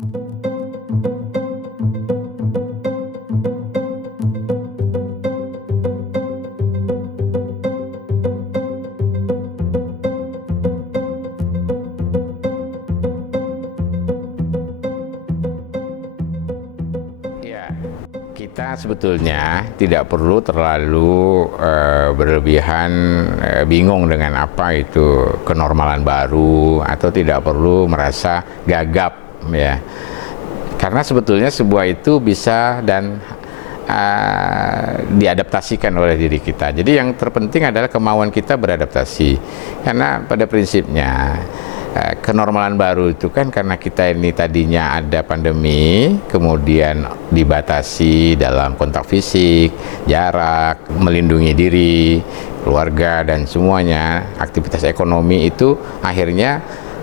Ya, kita sebetulnya tidak perlu terlalu berlebihan bingung dengan apa itu kenormalan baru, atau tidak perlu merasa gagap ya. Karena sebetulnya sebuah itu bisa dan diadaptasikan oleh diri kita. Jadi yang terpenting adalah kemauan kita beradaptasi. Karena pada prinsipnya kenormalan baru itu kan karena kita ini tadinya ada pandemi, kemudian dibatasi dalam kontak fisik, jarak, melindungi diri, keluarga dan semuanya, aktivitas ekonomi itu akhirnya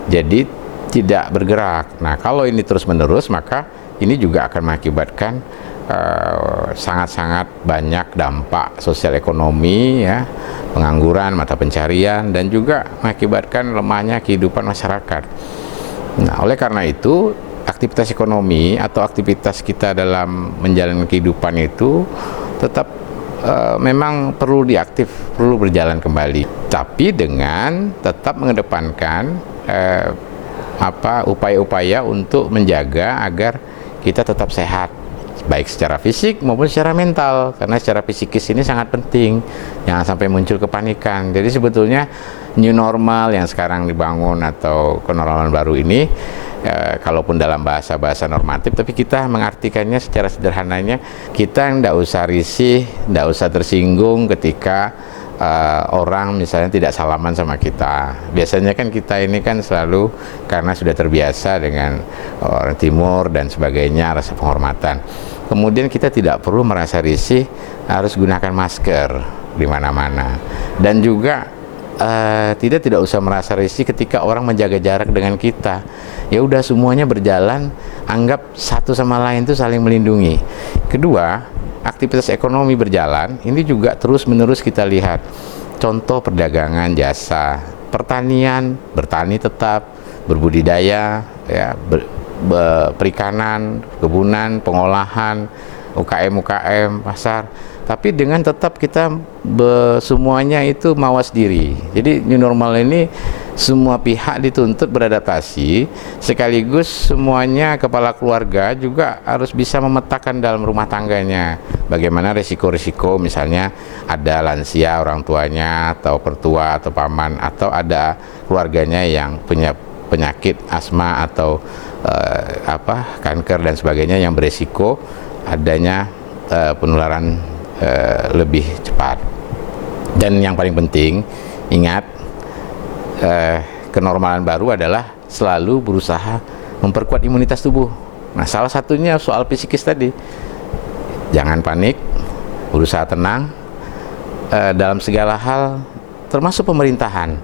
jadi tidak bergerak. Nah, kalau ini terus-menerus maka ini juga akan mengakibatkan sangat-sangat banyak dampak sosial ekonomi ya, pengangguran, mata pencarian, dan juga mengakibatkan lemahnya kehidupan masyarakat. Nah, oleh karena itu aktivitas ekonomi atau aktivitas kita dalam menjalani kehidupan itu tetap memang perlu diaktif, perlu berjalan kembali, tapi dengan tetap mengedepankan upaya-upaya untuk menjaga agar kita tetap sehat, baik secara fisik maupun secara mental, karena secara psikis ini sangat penting, jangan sampai muncul kepanikan. Jadi sebetulnya new normal yang sekarang dibangun atau kenormalan baru ini, kalaupun dalam bahasa normatif, tapi kita mengartikannya secara sederhananya, kita tidak usah risih, tidak usah tersinggung ketika orang misalnya tidak salaman sama kita. Biasanya kan kita ini kan selalu karena sudah terbiasa dengan orang timur dan sebagainya, rasa penghormatan. Kemudian kita tidak perlu merasa risih harus gunakan masker di mana-mana, dan juga tidak usah merasa risih ketika orang menjaga jarak dengan kita. Ya udah, semuanya berjalan, anggap satu sama lain itu saling melindungi. Kedua, aktivitas ekonomi berjalan, ini juga terus-menerus kita lihat. Contoh perdagangan, jasa, pertanian, bertani tetap, berbudidaya, ya, perikanan, kebunan, pengolahan, UKM, pasar. Tapi dengan tetap kita semuanya itu mawas diri. Jadi new normal ini semua pihak dituntut beradaptasi, sekaligus semuanya kepala keluarga juga harus bisa memetakan dalam rumah tangganya bagaimana resiko-resiko, misalnya ada lansia orang tuanya atau pertua atau paman, atau ada keluarganya yang punya penyakit asma atau kanker dan sebagainya yang beresiko adanya penularan lebih cepat. Dan yang paling penting, ingat, kenormalan baru adalah selalu berusaha memperkuat imunitas tubuh. Nah, salah satunya soal psikis tadi. Jangan panik, berusaha tenang dalam segala hal, termasuk pemerintahan.